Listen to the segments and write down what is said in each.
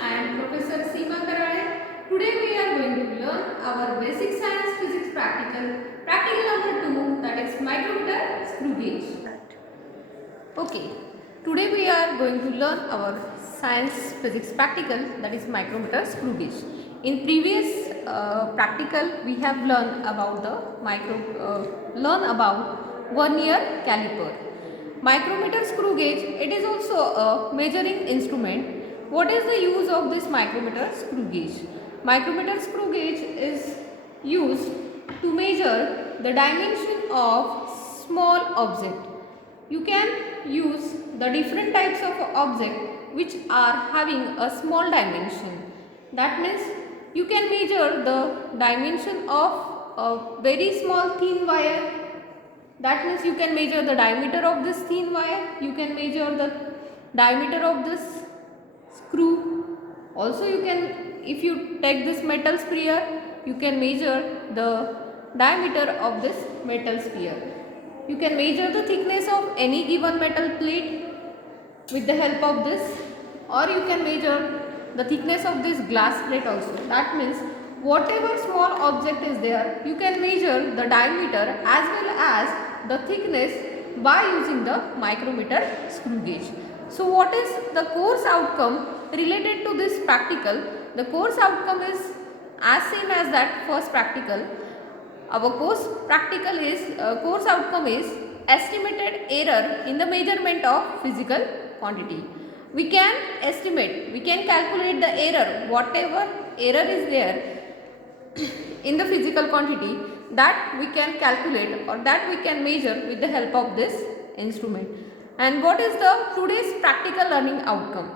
I am Professor Seema Karade. Today we are going to learn our basic science physics practical number 2, that is micrometer screw gauge. Okay, today we are going to learn our science physics practical, that is micrometer screw gauge. In previous practical we have learned about the vernier caliper. Micrometer screw gauge, it is also a measuring instrument. What is the use of this micrometer screw gauge? Micrometer screw gauge is used to measure the dimension of small object. You can use the different types of object which are having a small dimension. That means you can measure the dimension of a very small thin wire. That means you can measure the diameter of this thin wire. You can measure the diameter of this screw. Also you can, if you take this metal sphere, you can measure the diameter of this metal sphere. You can measure the thickness of any given metal plate with the help of this, or you can measure the thickness of this glass plate also. That means whatever small object is there, you can measure the diameter as well as the thickness by using the micrometer screw gauge. So what is the course outcome related to this practical? The course outcome is as same as that first practical. Our course outcome is estimated error in the measurement of physical quantity. We can estimate, we can calculate the error, whatever error is there in the physical quantity, that we can calculate or that we can measure with the help of this instrument. And what is the today's practical learning outcome?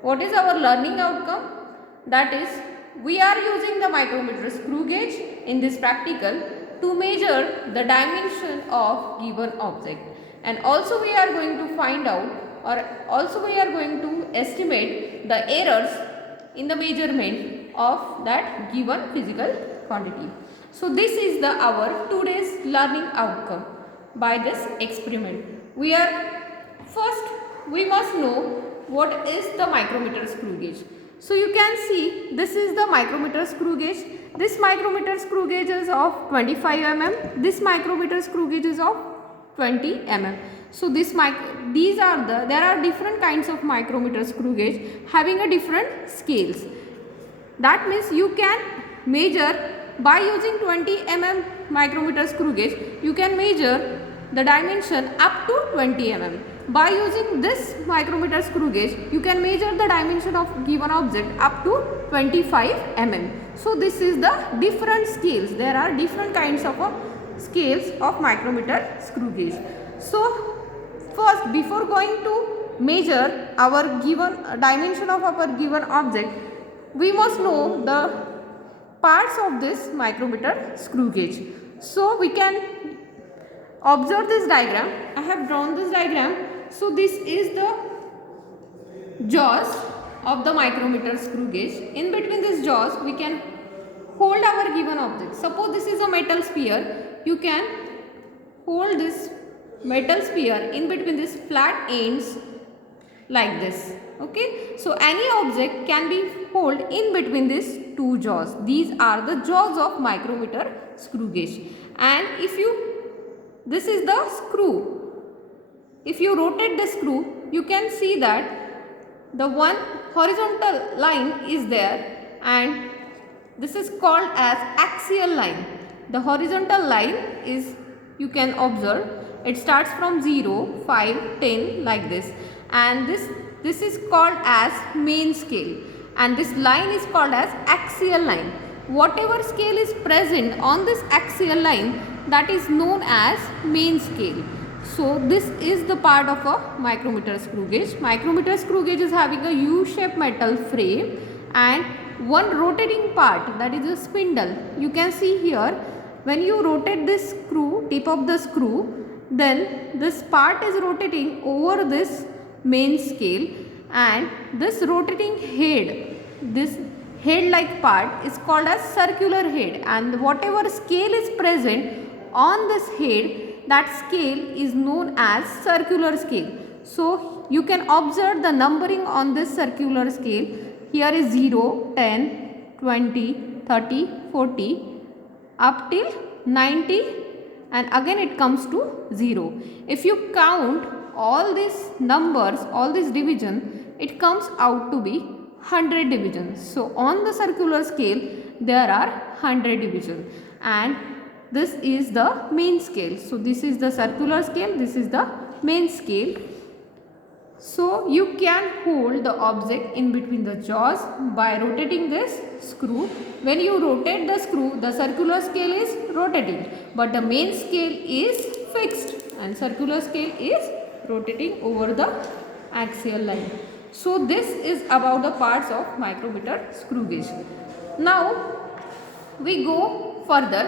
What is our learning outcome? That is, we are using the micrometer screw gauge in this practical to measure the dimension of given object, and also we are going to find out, or also we are going to estimate the errors in the measurement of that given physical quantity. So this is our today's learning outcome by this experiment. We must know what is the micrometer screw gauge. So you can see this is the micrometer screw gauge. This micrometer screw gauge is of 25 mm. This micrometer screw gauge is of 20 mm. So there are different kinds of micrometer screw gauge having a different scales. That means you can measure by using 20 mm micrometer screw gauge. You can measure the dimension up to 20 mm. By using this micrometer screw gauge, you can measure the dimension of given object up to 25 mm. So this is the different scales. There are different kinds of scales of micrometer screw gauge. So first, before going to measure our given dimension of our given object, we must know the parts of this micrometer screw gauge. So we can observe this diagram. I have drawn this diagram. So this is the jaws of the micrometer screw gauge. In between this jaws, we can hold our given object. Suppose this is a metal sphere. You can hold this metal sphere in between these flat ends like this. Okay. So any object can be held in between these two jaws. These are the jaws of micrometer screw gauge. And this is the screw. If you rotate the screw, you can see that the one horizontal line is there, and this is called as axial line. The horizontal line is, you can observe, it starts from 0, 5, 10 like this, and this is called as main scale, and this line is called as axial line. Whatever scale is present on this axial line, that is known as main scale. So this is the part of a micrometer screw gauge. Micrometer screw gauge is having a U-shaped metal frame and one rotating part, that is a spindle. You can see here, when you rotate this screw, tip of the screw, then this part is rotating over this main scale, and this rotating head, this head like part is called as circular head, and whatever scale is present on this head, that scale is known as circular scale. So you can observe the numbering on this circular scale. Here is 0, 10, 20, 30, 40 up till 90, and again it comes to 0. If you count all these numbers, all this division, it comes out to be 100 divisions. So on the circular scale there are 100 divisions, and this is the main scale. So this is the circular scale, this is the main scale. So you can hold the object in between the jaws by rotating this screw. When you rotate the screw, the circular scale is rotating, but the main scale is fixed and circular scale is rotating over the axial line. So this is about the parts of micrometer screw gauge. Now we go further.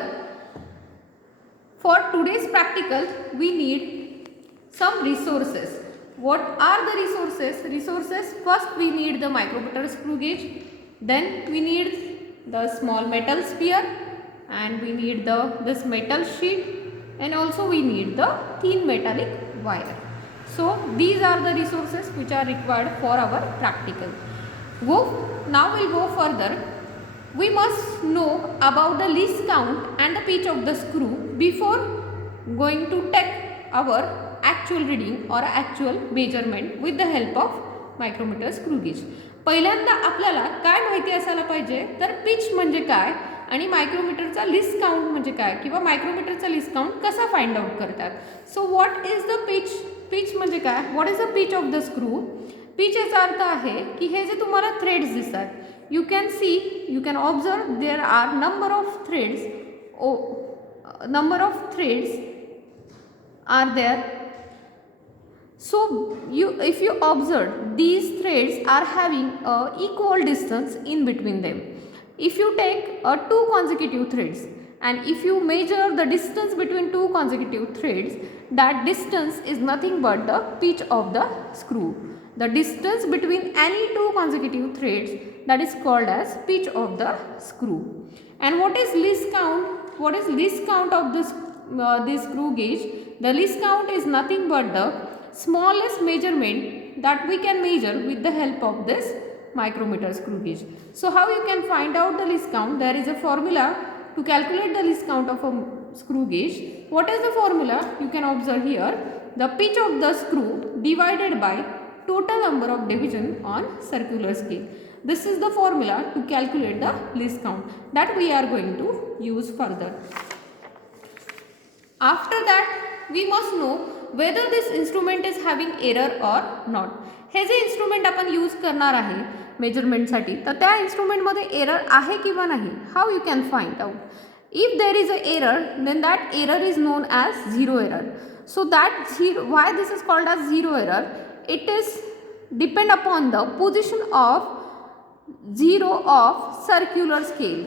For today's practical, we need some resources. What are the resources? Resources, first we need the micrometer screw gauge, then we need the small metal sphere, and we need this metal sheet, and also we need the thin metallic wire. So these are the resources which are required for our practical. Now we'll go further. We must know about the least count and the pitch of the screw before going to take our actual reading or actual measurement with the help of micrometer screw gauge. पहिल्यांदा आपल्याला काय माहिती असायला पाहिजे तर pitch म्हणजे काय आणि मायक्रोमीटरचा लिस्ट काउंट म्हणजे काय किंवा मायक्रोमीटरचा लिस्ट काउंट कसा फाइंड आउट करतात. So what is the pitch? Pitch म्हणजे काय? What is the pitch of the screw? Pitch याचा अर्थ आहे की हे जे तुम्हाला थ्रेड्स दिसतात, you can see, you can observe there are number of threads are there. So if you observe, these threads are having a equal distance in between them. If you take two consecutive threads and if you measure the distance between two consecutive threads, that distance is nothing but the pitch of the screw. The distance between any two consecutive threads, that is called as pitch of the screw. And what is least count? What is least count of this screw gauge? The least count is nothing but the smallest measurement that we can measure with the help of this micrometer screw gauge. So how you can find out the least count? There is a formula to calculate the least count of a screw gauge. What is the formula? You can observe here, the pitch of the screw divided by total number of division on circular scale. This is the formula to calculate the least count that we are going to use further. After that, we must know whether this instrument is having error or not. हे जे instrument आपण use करणार आहे मेजरमेंटसाठी, तर त्या इन्स्ट्रुमेंटमध्ये error आहे किंवा नाही. How you can find out? If there is a error, then that error is known as zero error. So that why this is called as zero error? It is depend upon the position of zero of circular scale.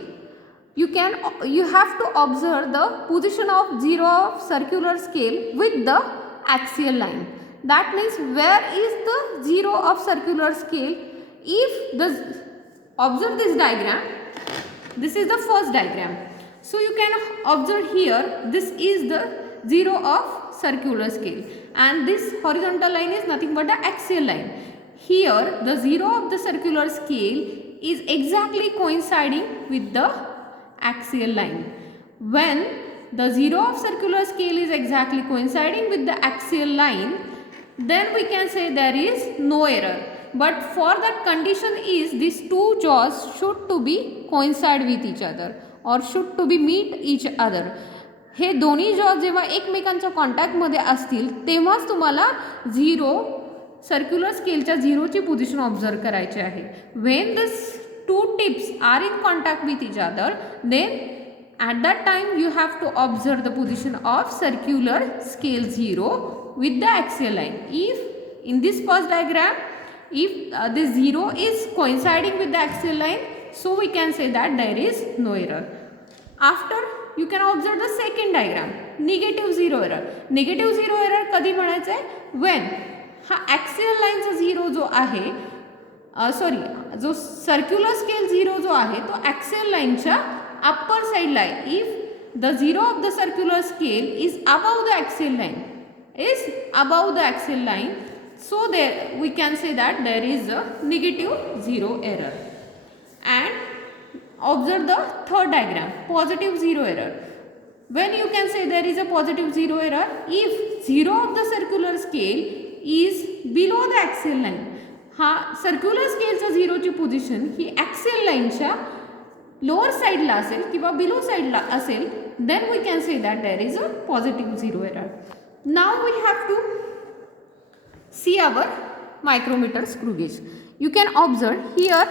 You have to observe the position of zero of circular scale with the axial line. That means where is the zero of circular scale? If observe this diagram, this is the first diagram. So you can observe here, this is the zero of circular scale and this horizontal line is nothing but the axial line. Here the zero of the circular scale is exactly coinciding with the axial line. When the zero of circular scale is exactly coinciding with the axial line, then we can say there is no error. But for that condition is these two jaws should to be coincide with each other or should to be meet each other. हे दोन्ही jaws जेव्हा एकमेकांच्या कॉन्टॅक्टमध्ये असतील तेव्हाच तुम्हाला zero circular स्केलच्या झिरोची position observe करायची आहे. When this two tips are in contact with each other, then at that time you have to observe the position of circular scale 0 with the axial line. If in this first diagram, if this 0 is coinciding with the axial line, so we can say that there is no error. After you can observe the second diagram, negative zero error. Negative zero error कधी म्हणायचं आहे? when हा axial लाईनचा 0 जो आहे, जो circular scale 0 जो आहे तो ॲक्सियल लाईनच्या अप्पर साईडला आहे. If the zero of the circular scale is above the axial line, So there we can say that there is a negative 0 error. And observe the third diagram, positive 0 error. When you can say there is a positive 0 error, if 0 of the circular scale is below the axial line. हा circular स्केलचा 0ची position ही axial लाईनच्या lower साईडला असेल किंवा below साईडला असेल, then we can say that there is a positive 0 error. Now we have to see our micrometer screw gauge. You can observe here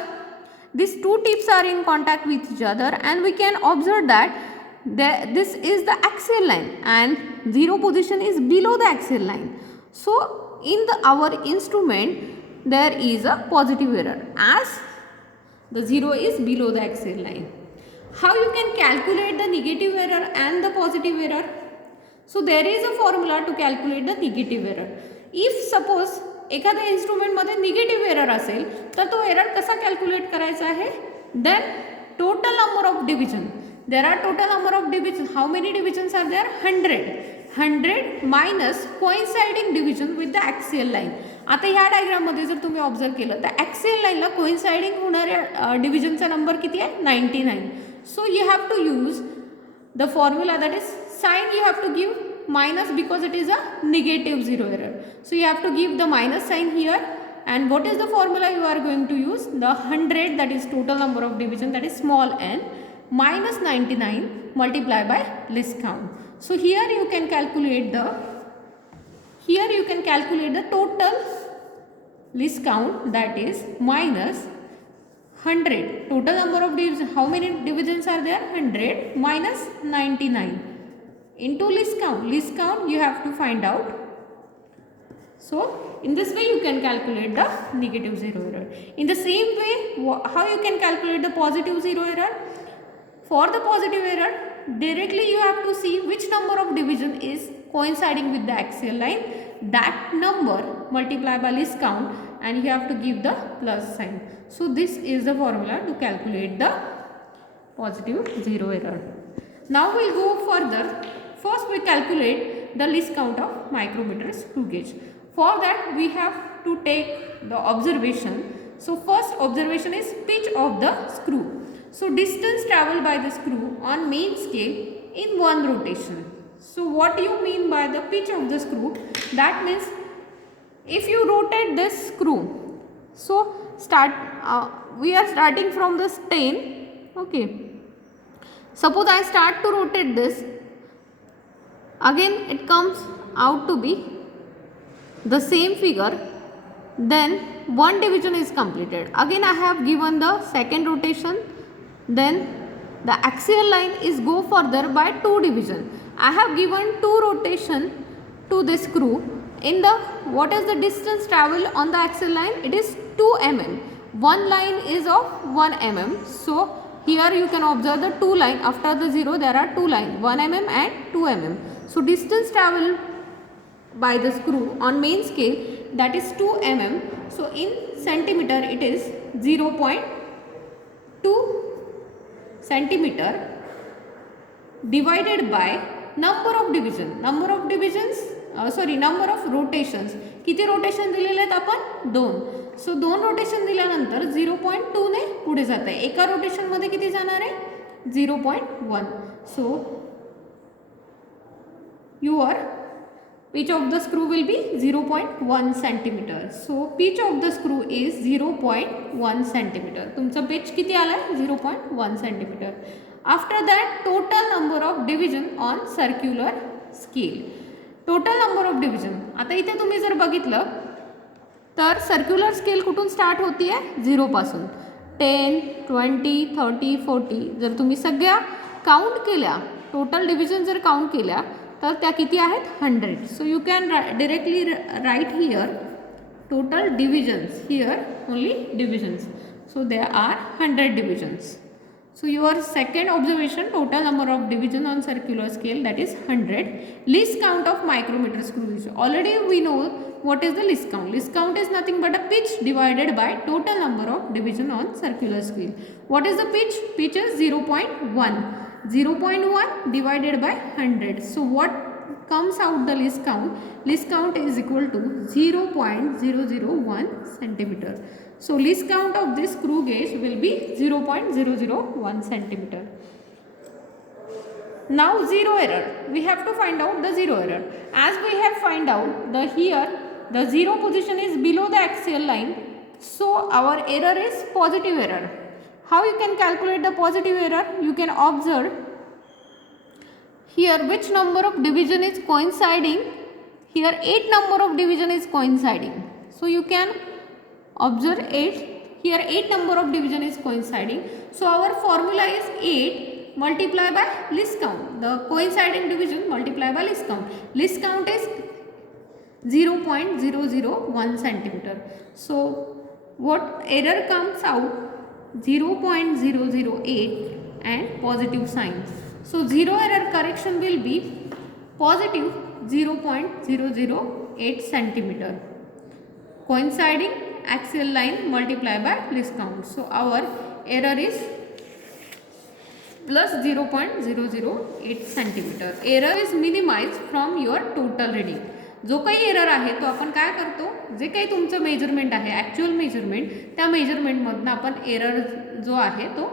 these two tips are in contact with each other, and we can observe that this is the axial line and 0 position is below the axial line. So in our instrument there is a positive error as the 0 is below the axial line. How you can calculate the negative error and the positive error? So there is a formula to calculate the negative error. If suppose एखाद्या इन्स्ट्रुमेंटमध्ये negative error असेल तर तो error कसा calculate करायचा आहे? Then total number of division. There are total number of division. How many divisions are there? 100 minus coinciding division with the axial line. आता ह्या डायग्राममध्ये जर तुम्ही ऑब्झर्व केलं तर ॲक्सियल लाईनला कोइन्साइडिंग होणाऱ्या डिव्हिजनचा नंबर किती आहे? 99. So you have to use the formula that is sign you have to give minus because it is a negative 0 error. So you have to give the minus sign here, and what is the formula you are going to use? The 100, that is total number of division, that is small n, minus 99 multiplied by least count. So here you can calculate the total least count, that is minus 100. Total number of divisions, how many divisions are there? 100 minus 99 into least count. Least count you have to find out. So in this way you can calculate the negative 0 error. In the same way, how you can calculate the positive 0 error? For the positive error, directly you have to see which number of division is coinciding with the axial line. That number multiplied by least count, and you have to give the plus sign. So this is the formula to calculate the positive 0 error. Now we'll go further. First we calculate the least count of micrometer screw gauge. For that we have to take the observation. So first observation is pitch of the screw. So distance traveled by the screw on main scale in one rotation. So what do you mean by the pitch of the screw? That means if you rotate this screw, so we are starting from this 10. Okay, suppose I start to rotate this. Again it comes out to be the same figure, then one division is completed. Again I have given the second rotation, then the axial line is go further by 2 division. I have given 2 rotation to the screw. In the what is the distance traveled on the axial line? It is 2 mm. One line is of 1 mm. So here you can observe the 2 line. After the 0 there are 2 lines, 1 mm and 2 mm. So distance traveled by the screw on main scale, that is 2 mm. So in centimeter it is 0.2 centimeter divided by number of division. Number of divisions, number of rotations. किती rotation दिलेले आहेत आपण? 2. सो 2 rotation दिल्यानंतर 0.2 ने पुढे जात आहे. एका रोटेशन मध्ये किती जाणार आहे? 0.1. सो your pitch of the screw will be 0.1 centimeter. So pitch of the screw is 0.1 centimeter. तुमचा pitch किती आला? 0.1 centimeter. After that total number of division on circular scale. Total number of division. आता इथे तुम्ही जर बघितलं तर सर्क्युलर स्केल कुठून स्टार्ट होती आहे? 0 पासून. 10, 20, 30, 40 जर तुम्ही सगळ्या काउंट केल्या, टोटल डिव्हिजन जर काउंट केल्या तर त्या किती आहेत? 100. So you can directly write here total divisions. Here only divisions. So there are 100 divisions. So your second observation, total number of division on circular scale, that is 100. Least count of micrometer screw gauge. Already we know what is the least count. Least count is nothing but a pitch divided by total number of division on circular scale. What is the pitch? Pitch is 0.1. 0.1 divided by 100. So what comes out the least count is equal to 0.001 centimeter. So least count of this screw gauge will be 0.001 centimeter. Now zero error, we have to find out the zero error. As we have find out the zero position is below the axial line, so our error is positive error. How you can calculate the positive error? You can observe here which number of division is coinciding. Here 8 number of division is coinciding. So you can observe 8. Here 8 number of division is coinciding. So our formula is 8 multiplied by least count. The coinciding division multiplied by least count. Least count is 0.001 centimeter. So what error comes out? 0.008 and positive sign. So zero error correction will be positive 0.008 centimeter. Coinciding axial line multiplied by least count. So our error is plus 0.008 centimeter. Error is minimized from your total reading. जो काही error आहे तो आपण काय करतो, जे काही तुमचं measurement आहे ॲक्च्युअल मेजरमेंट, त्या मेजरमेंटमधनं आपण एरर जो आहे तो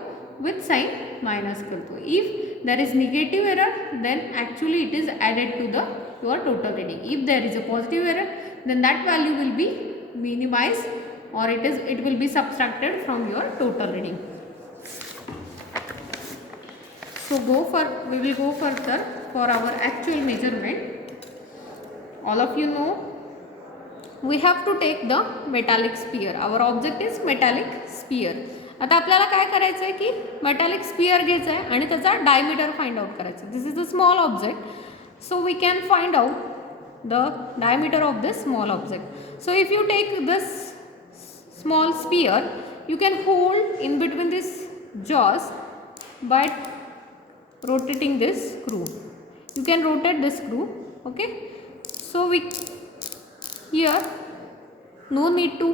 विथ साइन मायनस करतो. If there is negative error then actually it is added to the your total reading. If there is a positive error then that value will be minimized or it will be subtracted from your total reading. So we will go further for our actual measurement. All of you know we have to take the metallic sphere. Our object is metallic sphere. आता आपल्याला काय करायचं आहे की metallic spear घ्यायचं आहे आणि त्याचा डायमीटर फाइंड आउट करायचं. This is a small object, so we can find out the diameter of this small object. So if you take this small sphere, you can hold in between this jaws by rotating this screw. You can rotate this screw, okay. So here no need to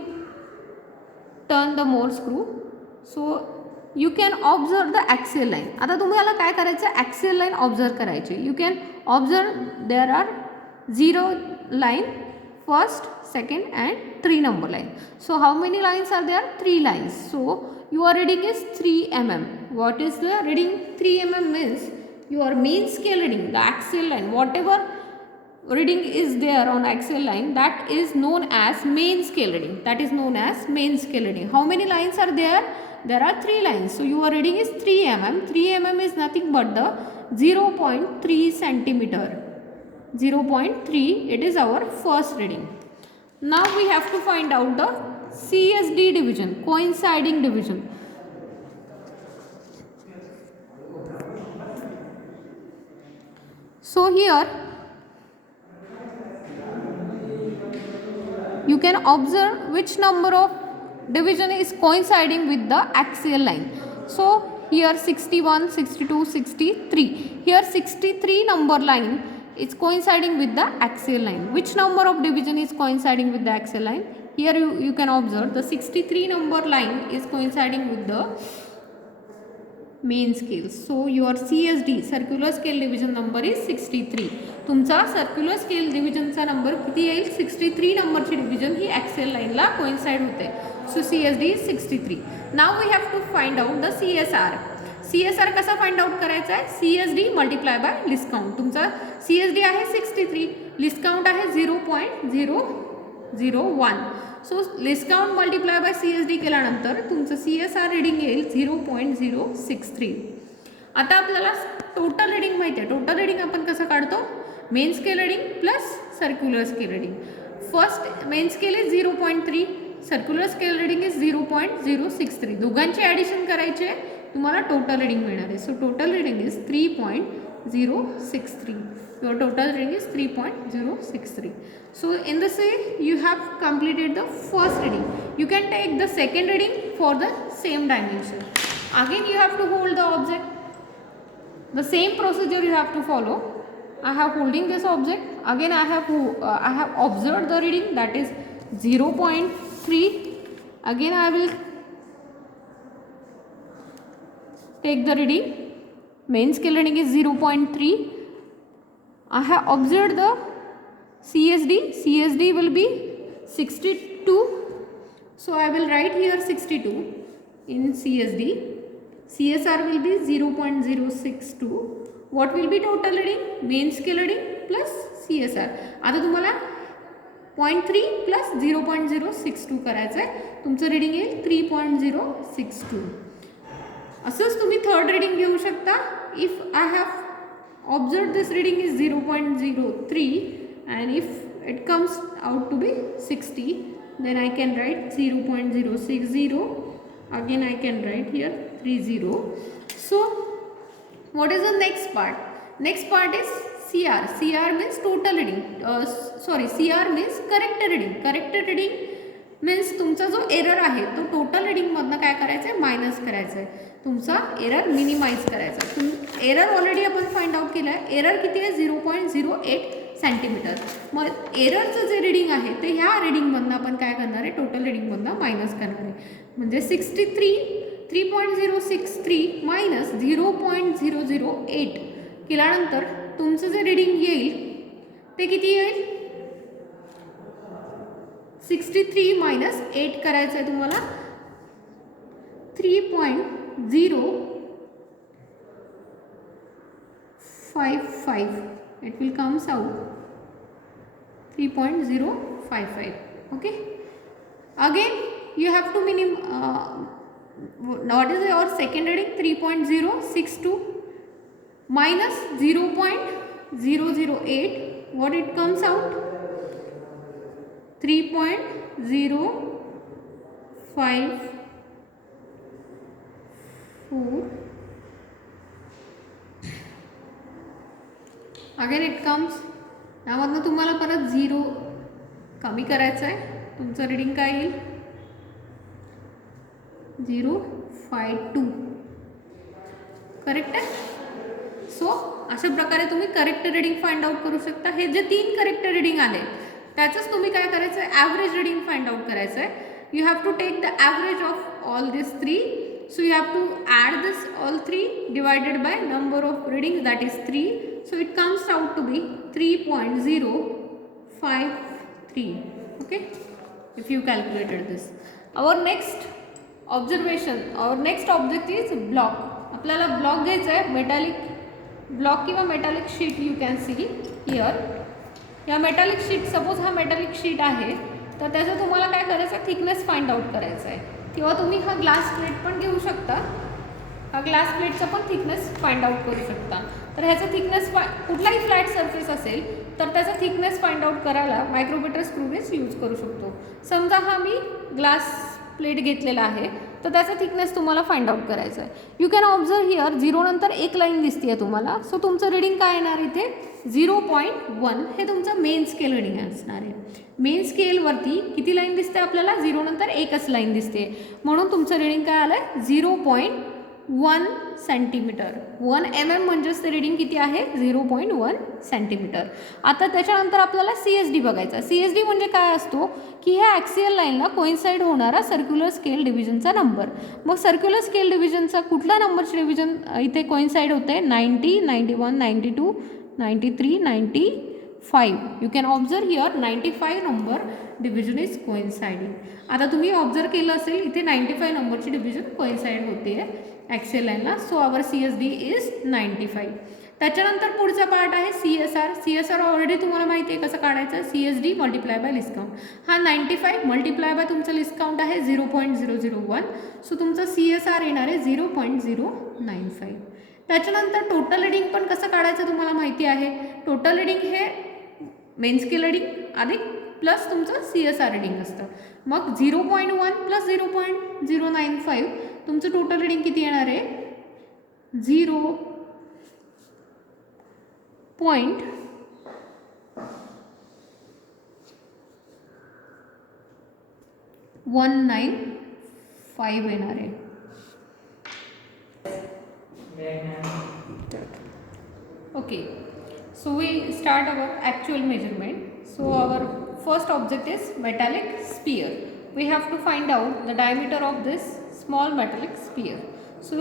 turn the more screw. So you can observe the axial line. आता तुम्हाला काय करायचं, axial line observe करायची. You can observe there are 0 line, first, second and 3 number line. So how many lines are there? 3 lines. So your reading is 3 mm. What is the reading? 3 mm means your mean scale reading, the axial line, whatever reading is there on axial line, that is known as main scale reading. That is known as main scale reading. How many lines are there? There are 3 lines. So your reading is 3 mm. 3 mm is nothing but the 0.3 centimeter. 0.3, it is our first reading. Now we have to find out the CSD division, coinciding division. So here you can observe which number of division is coinciding with the axial line. So here 61, 62, 63. Here 63 number line is coinciding with the axial line. Which number of division is coinciding with the axial line? Here you can observe the 63 number line is coinciding with the main scale. So your CSD, circular scale division number is 63. तुमचा circular scale डिव्हिजनचा number किती येईल? 63 नंबरची division ही axial लाईनला coincide होते. So CSD is 63. Now we have to find out the CSR. CSR कसा find out करायचा आहे? CSD multiply by least count. तुमचा CSD आहे 63, लिस्ट काउंट आहे 0.001. So least count multiply by CSD केल्यानंतर तुमचं CSR रिडिंग येईल 0.063. आता आपल्याला टोटल रिडिंग माहिती आहे. टोटल रिडिंग आपण कसं काढतो? Main scale reading plus circular scale reading. First main scale is 0.3, circular scale reading is 0.063. दोघांची ॲडिशन करायचे तुम्हाला टोटल रिडिंग मिळणार आहे. So total reading is 3.063. Your total reading is 3.063. So in this way you have completed the first reading. You can take the second reading for the same dimension. Again you have to hold the object. The same procedure you have to follow. I have holding this object. Again I have observed the reading, that is 0.3. Again I will take the reading. Main scale reading is 0.3. I have observed the CSD will be 62. So I will write here 62 in CSD. CSR will be 0.062. What will be total reading? Main scale reading plus CSR. आता तुम्हाला 0.3 plus 0.062 करायचं आहे. तुमचं reading येईल 3.062. असंच तुम्ही third reading घेऊ शकता. If I have observe this reading is 0.03 and if it comes out to be 60, then I can write 0.060. Again I can write here 30. So what is the next part? Next part is CR. CR means total reading. CR means corrected reading. Corrected reading means तुमचा जो error आहे तो total रीडिंगमधनं काय करायचं आहे, minus करायचं आहे. तुमचा एरर मिनिमाइज करायचा आहे. एरर ऑलरेडी आपण फाइंड आउट केलं आहे. एरर किती आहे? 0.08 सेंटीमीटर. मग एररचं जे रीडिंग आहे ते ह्या रीडिंगमधनं आपण काय करणार आहे, टोटल रीडिंगमधनं मायनस करणार आहे. म्हणजे 3.063 मायनस 0.008 केल्यानंतर तुमचं जे रीडिंग येईल ते किती येईल? 63 मायनस 8 करायचं आहे तुम्हाला. 3.055. It will comes out 3.055. Okay. Again you have to what is your second reading? 3.062 minus 0.008. What it comes out? 3.054. Again it comes. यामधनं तुम्हाला परत 0 कमी करायचं आहे. तुमचं रीडिंग काय येईल? 0.52. करेक्ट आहे. सो अशा प्रकारे तुम्ही करेक्ट रीडिंग फाइंड आउट करू शकता. हे जे 3 करेक्ट रीडिंग आले त्याचंच तुम्ही काय करायचं आहे, ॲव्हरेज रीडिंग फाइंड आउट करायचं आहे. You have to take the average of all this 3. So you have to add this all 3 divided by number of readings, that is 3. So it comes out to be 3.053. Okay, if you calculated this. Our next observation, our next object is block. आपल्याला block घ्यायचा आहे. Metallic block किंवा metallic sheet you can see here. या metallic sheet, suppose हा metallic sheet आहे तर त्याचं तुम्हाला काय करायचं आहे, थिकनेस फाइंड आउट करायचा आहे. किंवा तुम्ही हा ग्लास प्लेट पण घेऊ शकता. हा ग्लास प्लेटचा पण थिकनेस फाइंड आउट करू शकता. तर ह्याचा थिकनेस कुठलाही फ्लॅट सरफेस असेल तर त्याचा थिकनेस फाइंड आउट करायला मायक्रोमीटर स्क्रूगेज यूज करू शकतो. समजा हा मी ग्लास प्लेट घेतलेला आहे तर त्याचा थिकनेस तुम्हाला फाइंड आउट करायचा आहे. यू कॅन ऑब्झर्व हिअर 0 नंतर एक लाईन दिसते आहे तुम्हाला. सो तुमचं रीडिंग काय येणार इथे? 0.1 हे तुमचं मेन स्केल रीडिंग असणार आहे. मेन स्केलवरती किती लाईन दिसते आपल्याला? 0 नंतर एकच लाईन दिसते. म्हणून तुमचं रीडिंग काय आलं आहे? 0.1 सेंटीमीटर. 1 mm म्हणजेच ते रीडिंग किती आहे? 0.1 सेंटीमीटर. आता त्याच्यानंतर आपल्याला CSD बघायचा. CSD म्हणजे काय असतो की ह्या ॲक्सियल लाईनला कोइन्साइड होणारा सर्क्युलर स्केल डिव्हिजनचा नंबर. मग सर्क्युलर स्केल डिव्हिजनचा कुठला नंबरचे डिव्हिजन इथे कोइन्साइड होते? 90, 91, 92, 93, 95. You can observe here 95 number division is coinciding. आता तुम्ही ऑब्झर्व केलं असेल इथे 95 नंबरची डिव्हिजन कोइन्साइड होते आहे ॲक्सियल लाईनला. So our CSD is 95. त्याच्यानंतर पुढचा पार्ट आहे CSR. CSR ऑलरेडी तुम्हाला माहिती आहे कसं काढायचं. CSD multiply by least count. हा 95 मल्टिप्लाय बाय तुमचं लिस्ट काउंट आहे 0.001. सो तुमचं CSR येणार आहे 0.095. त्याच्यानंतर टोटल रीडिंग पण कसं काढायचं तुम्हाला माहिती आहे. टोटल रीडिंग हे मेन स्केल रीडिंग अधिक प्लस तुमचं CSR रीडिंग असतं. मग 0.1 प्लस 0.095 तुमचं टोटल रीडिंग किती येणार आहे? 0.195 येणार आहे. Okay, so we start our actual measurement. So our first object is metallic sphere. We have to find out the diameter of this small metallic sphere. So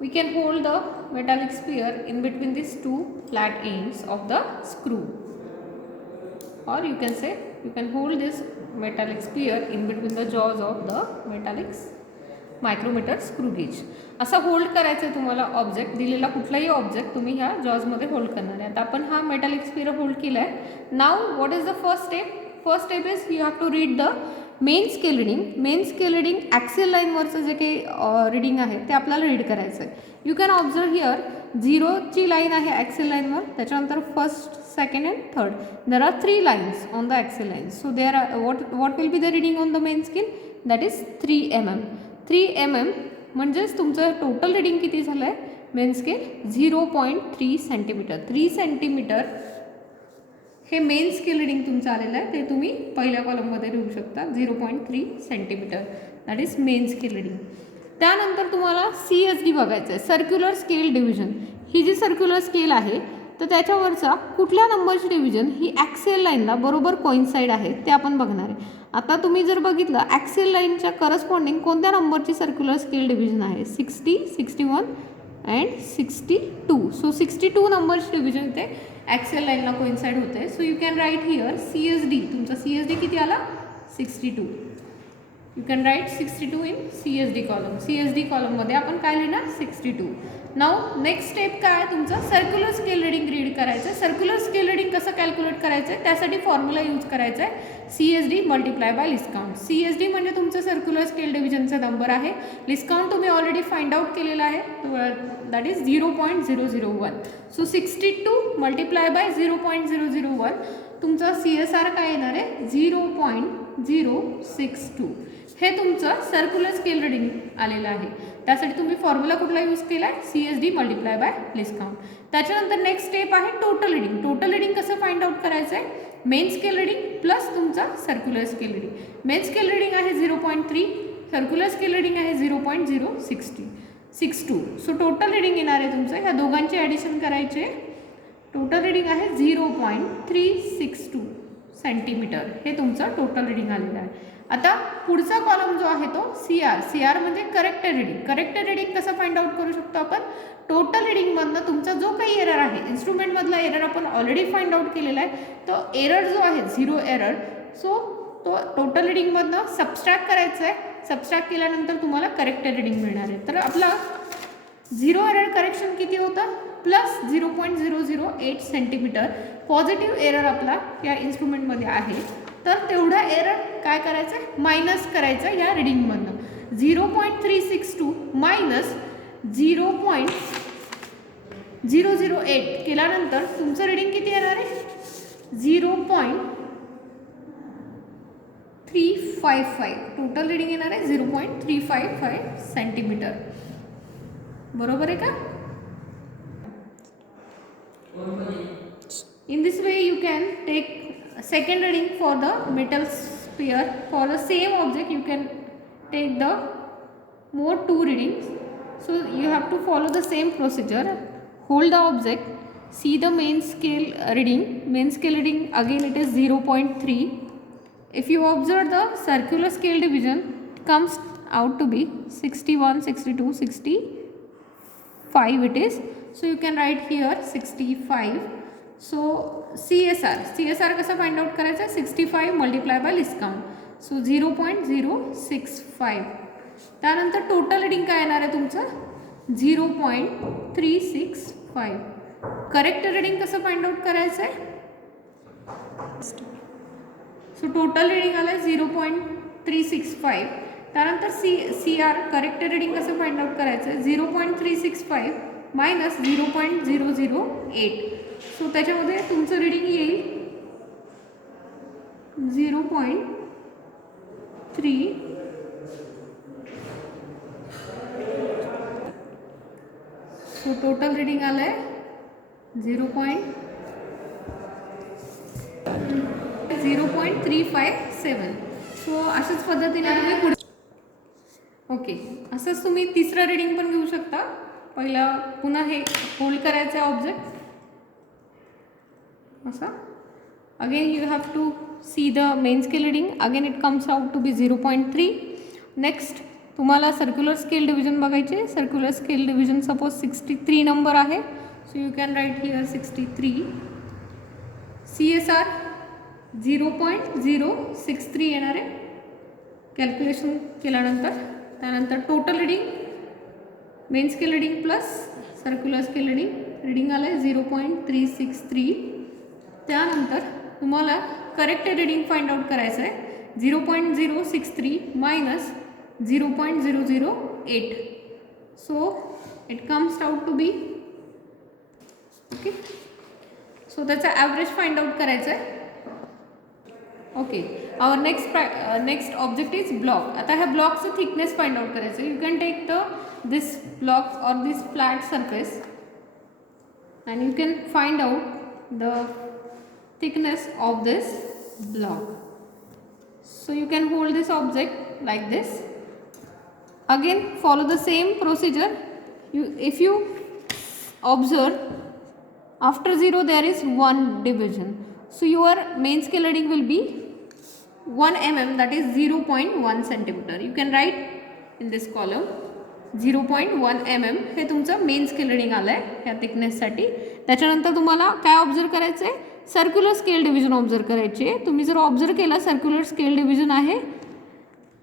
we can hold the metallic sphere in between these two flat ends of the screw, or you can say you can hold this metallic sphere in between the jaws of the metallic micrometer screw gauge. असा hold करायचं आहे तुम्हाला object, दिलेला कुठलाही object तुम्ही ह्या जॉजमध्ये hold करणार आहे. आता आपण हा मेटॅलिक स्फिअर होल्ड केला आहे. Now what is the first step? First step is you have to read the main scale reading. Main scale reading axial लाईनवरचं जे काही रिडिंग आहे ते आपल्याला रीड करायचं आहे. यू कॅन ऑब्झर्व हिअर 0ची लाईन आहे ॲक्सिल लाईनवर, त्याच्यानंतर first, second and third. There are 3 lines on the axial line. So there are what will be the reading on the main scale? That is 3 mm. 3 mm म्हणजेच तुमचं total reading किती झालं आहे main scale? 0.3 centimetre. 3 centimetre हे main scale reading तुमचं आलेलं आहे, ते तुम्ही पहिल्या कॉलममध्ये लिहू शकता. 0.3 centimetre that is main scale reading. त्यानंतर तुम्हाला CSD बघायचं आहे, सर्क्युलर स्केल डिव्हिजन. ही जी सर्क्युलर स्केल आहे तर त्याच्यावरचा कुठल्या नंबरची डिव्हिजन ही ॲक्सियल लाईनला बरोबर कोइन्साइड आहे ते आपण बघणार आहे. आता तुम्ही जर बघितलं ॲक्सियल लाईनच्या करस्पॉन्डिंग कोणत्या नंबरची सर्क्युलर स्केल डिव्हिजन आहे? 60, 61 अँड 62. सो 62 नंबरची डिव्हिजन इथे ॲक्सियल लाईनला कोइन्साइड होते. सो you can write here CSD. तुमचा CSD किती आला? 62. You can right 62 in CSD column. CSD कॉलममध्ये आपण काय लिहिणार? 62. नाव नेक्स्ट स्टेप काय आहे तुमचं? सर्क्युलर स्केल रिडिंग रीड करायचं आहे. सर्क्युलर स्केल रिडिंग कसं कॅल्क्युलेट करायचं आहे त्यासाठी फॉर्म्युला यूज करायचा आहे, CSD multiply by least count. CSD म्हणजे तुमचं सर्क्युलर स्केल डिव्हिजनचा नंबर आहे. लिस्ट काउंट तुम्ही ऑलरेडी फाइंड आउट केलेला आहे, that is 0.001. So 62 multiply by 0.001 तुमचा CSR काय येणार आहे? 0.062. हे तुमचं सर्क्युलर स्केल रिडिंग आलेलं आहे. त्यासाठी तुम्ही फॉर्म्युला कुठला यूज केला आहे? CSD multiply by least count. त्याच्यानंतर नेक्स्ट स्टेप आहे टोटल रिडिंग. टोटल रिडिंग कसं फाइंड आउट करायचं आहे? मेन स्केल रिडिंग प्लस तुमचा circular scale reading. Main scale reading आहे 0.3, सर्क्युलर स्केल रिडिंग आहे 0.062. सो टोटल रिडिंग येणार आहे तुमचं, ह्या दोघांचे ॲडिशन करायचे. टोटल रिडिंग आहे 0.362 सेंटीमीटर. हे तुमचं टोटल रिडिंग आलेलं आहे. आता पुढचा कॉलम जो आहे तो CR म्हणजे करेक्टेड रिडिंग. करेक्टेड रिडिंग कसं फाइंड आउट करू शकतो आपण? टोटल रिडिंगमधनं तुमचा जो काही एरर आहे, इन्स्ट्रुमेंटमधला एरर आपण ऑलरेडी फाइंड आउट केलेला आहे, तो एरर जो आहे 0 एरर, सो तो टोटल रिडिंगमधनं सबस्ट्रॅक्ट करायचा आहे. सबस्ट्रॅक्ट केल्यानंतर तुम्हाला करेक्टेड रिडिंग मिळणार आहे. तर आपला 0 एरर करेक्शन किती होतं? प्लस 0.008 सेंटीमीटर पॉझिटिव्ह एरर आपला या इन्स्ट्रुमेंटमध्ये आहे. तर तेवढा एरर काय करायचं आहे? मायनस करायचं या रिडिंगमधनं. 0.362 मायनस 0.008 केल्यानंतर तुमचं रिडिंग किती येणार आहे? 0.355. टोटल रिडिंग येणार आहे 0.355 सेंटीमीटर. बरोबर आहे का? In this way you can take second reading for the metal sphere. For the same object you can take the more 2 readings. So you have to follow the same procedure. Hold the object, see the main scale reading. Main scale reading again it is 0.3. If you observe the circular scale division, it comes out to be 61, 62, 65 it is. So you can write here 65. So CSR कसं find out करायचं? 65 multiply by least count. सो 0.065. त्यानंतर total reading काय येणार आहे तुमचं? 0.365. Correct reading कसं find out करायचं आहे? सो टोटल रिडिंग आलं आहे 0.365. त्यानंतर CR करेक्ट रिडिंग कसं फाइंड आउट करायचं आहे? 0.365 मायनस 0.008. सो त्याच्यामध्ये तुमचं रिडिंग येईल 0.3. सो टोटल रिडिंग आलं आहे 0.357. सो अशाच पद्धतीने तुम्ही पुढे ओके असंच तुम्ही तिसरं रिडिंग पण घेऊ शकता. पहिला पुन्हा हे होल्ड करायचं आहे ऑब्जेक्ट असा. Again you have to see the main scale reading. Again it comes out to be 0.3. Next तुम्हाला सर्क्युलर स्केल डिव्हिजन बघायचे. Circular scale division suppose 63 number आहे. So you can write here 63. CSR 0.063 येणार आहे calculation केल्यानंतर. त्यानंतर total reading main scale reading plus circular scale reading आलं आहे 0.363. त्यानंतर तुम्हाला करेक्ट रिडिंग फाइंड आउट करायचं आहे. 0.063 minus 0.008. So it comes out to be okay. So त्याचा ॲव्हरेज फाइंड आउट करायचं आहे. Okay, our next object is block. आता ह्या ब्लॉकचं थिकनेस फाइंड आउट करायचं. You can take this block or this flat surface and you can find out the thickness of this block. So you can hold this object like this. Again follow the same procedure. If you observe, after 0 there is 1 division, so your main scale reading will be 1 mm, that is 0.1 centimeter. You can write in this column 0.1 mm हे तुमचं main scale reading आलं आहे ह्या थिकनेससाठी. त्याच्यानंतर तुम्हाला काय observe करायचं आहे, circular scale division observe करायची आहे. तुम्ही जर ऑब्झर्व केला सर्क्युलर स्केल डिव्हिजन आहे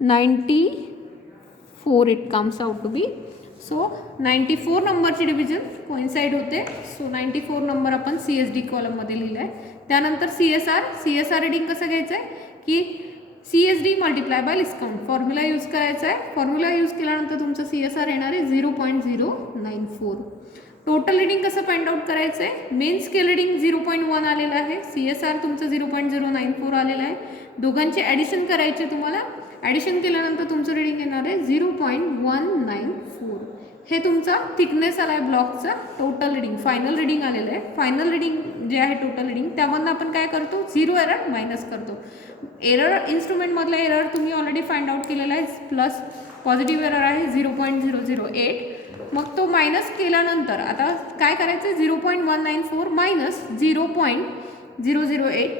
94 it comes out to be. So 94 नंबरची डिव्हिजन कोइन्साइड होते. सो 94 नंबर आपण CSD कॉलममध्ये लिहिलं आहे. त्यानंतर CSR रिडिंग कसं घ्यायचं आहे की CSD multiply by least count formula use करायचा आहे. फॉर्म्युला यूज केल्यानंतर तुमचं CSR येणार आहे 0.094. टोटल रिडिंग कसं फाइंड आउट करायचं आहे, मेन स्केल रिडिंग 0.1 आलेलं आहे, CSR तुमचं 0.094 आलेलं आहे. दोघांचे ॲडिशन करायचे तुम्हाला. ॲडिशन केल्यानंतर तुमचं रिडिंग येणार आहे 0.194. हे तुमचा थिकनेस आला आहे ब्लॉकचा. टोटल रिडिंग फायनल रिडिंग आलेलं आहे. फायनल रिडिंग जे आहे टोटल रिडिंग त्यामधून आपण काय करतो, 0 एरर मायनस करतो. एरर इन्स्ट्रुमेंटमधला एरर तुम्ही ऑलरेडी फाइंड आउट केलेला आहे. प्लस पॉझिटिव्ह एरर आहे 0.008. मग तो मायनस केल्यानंतर आता काय करायचं आहे, 0.194 मायनस 0.008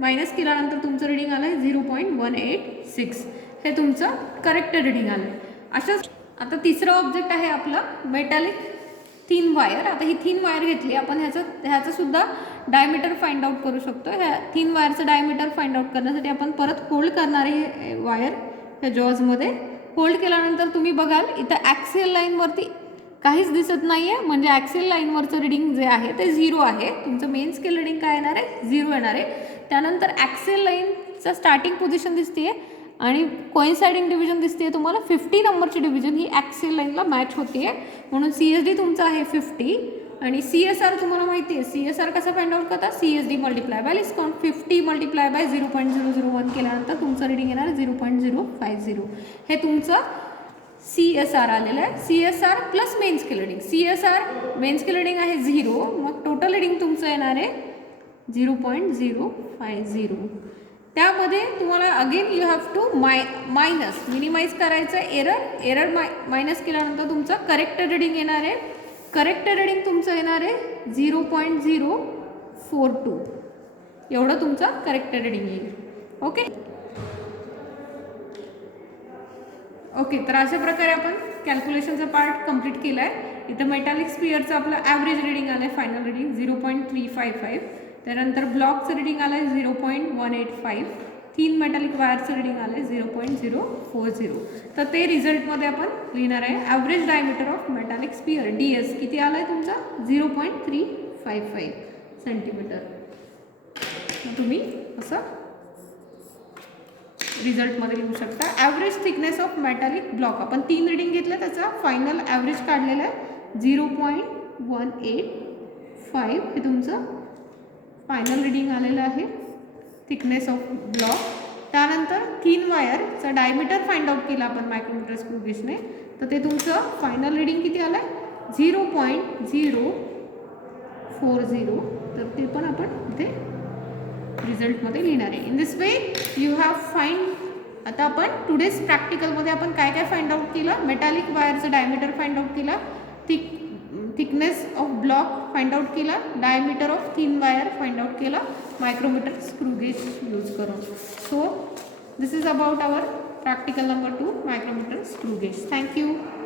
मायनस केल्यानंतर तुमचं रिडिंग आलं आहे 0.186. हे तुमचं करेक्ट रिडिंग आलं आहे. अशाच आता तिसरं ऑब्जेक्ट आहे आपलं मेटॅलिक थिन वायर. आता ही थिन वायर घेतली आपण, ह्याचं सुद्धा डायमीटर फाइंड आउट करू शकतो. ह्या थिन वायरचं डायमीटर फाइंड आउट करण्यासाठी आपण परत होल्ड करणार आहे वायर ह्या जॉजमध्ये. होल्ड केल्यानंतर तुम्ही बघाल इथं ॲक्सियल लाईनवरती काहीच दिसत नाही आहे, म्हणजे ॲक्सियल लाईनवरचं रिडिंग जे आहे ते 0 आहे. तुमचं मेन स्केल रिडिंग काय येणार आहे, 0 येणार आहे. त्यानंतर ॲक्सियल लाईनचं स्टार्टिंग पोझिशन दिसते आहे आणि कोइन्साइडिंग डिव्हिजन दिसते तुम्हाला 50 नंबरची डिव्हिजन ही ॲक्सियल लाईनला मॅच होते आहे. म्हणून CSD तुमचा आहे 50 आणि CSR तुम्हाला माहिती आहे. CSR कसं फाइंड आउट करता, CSD multiply by least count. 50 multiply by 0.001 केल्यानंतर तुमचं रिडिंग येणार 0.050. हे तुमचं CSR आलेलं आहे. CSR plus main scale reading. CSR main scale reading आहे 0, मग टोटल रिडिंग तुमचं येणार आहे 0.050. त्यामध्ये तुम्हाला again you have to minus minimise करायचं एरर मायनस केल्यानंतर तुमचं करेक्ट रिडिंग येणार आहे. करेक्ट रिडिंग तुमचं येणार आहे 0.042. एवढं तुमचं करेक्ट रिडिंग येईल. ओके ओके, तर अशा प्रकारे आपण कॅल्क्युलेशनचा पार्ट कंप्लीट केला आहे. इथं मेटॅलिक स्पिअरचं आपलं ॲव्हरेज रिडिंग आलं आहे, फायनल रिडिंग 0.355. त्यानंतर ब्लॉकचं रिडिंग आलं आहे 0.185. थिन मेटॅलिक वायरचं रिडिंग आलं आहे 0.040. तर ते रिझल्टमध्ये आपण लिहिणार आहे. Average diameter of metallic sphere DS किती आलं आहे तुमचा 0.355 सेंटीमीटर. तुम्ही असं रिझल्टमध्ये लिहू शकता. Average thickness of metallic block आपण 3 रिडिंग घेतलं, त्याचा फायनल ॲव्हरेज काढलेलं आहे 0.185. हे तुमचं फायनल रिडिंग आलेलं आहे थिकनेस ऑफ ब्लॉक. त्यानंतर थिन वायरचा डायमीटर फाइंड आउट केला आपण मायक्रोमीटर स्क्रू गेजने, तर ते तुमचं फायनल रिडिंग किती आलं आहे 0.040. तर ते पण आपण इथे रिझल्टमध्ये लिहिणार आहे. In this way you have find. आता आपण टुडेज प्रॅक्टिकलमध्ये आपण काय काय फाइंड आउट केलं, मेटॅलिक वायरचं डायमीटर फाइंड आउट केला, thickness of block find out केला, diameter of thin wire find out केला मायक्रोमीटर स्क्रू गेज यूज करून. So this is about our practical number 2 micrometer screw gauge. Thank you.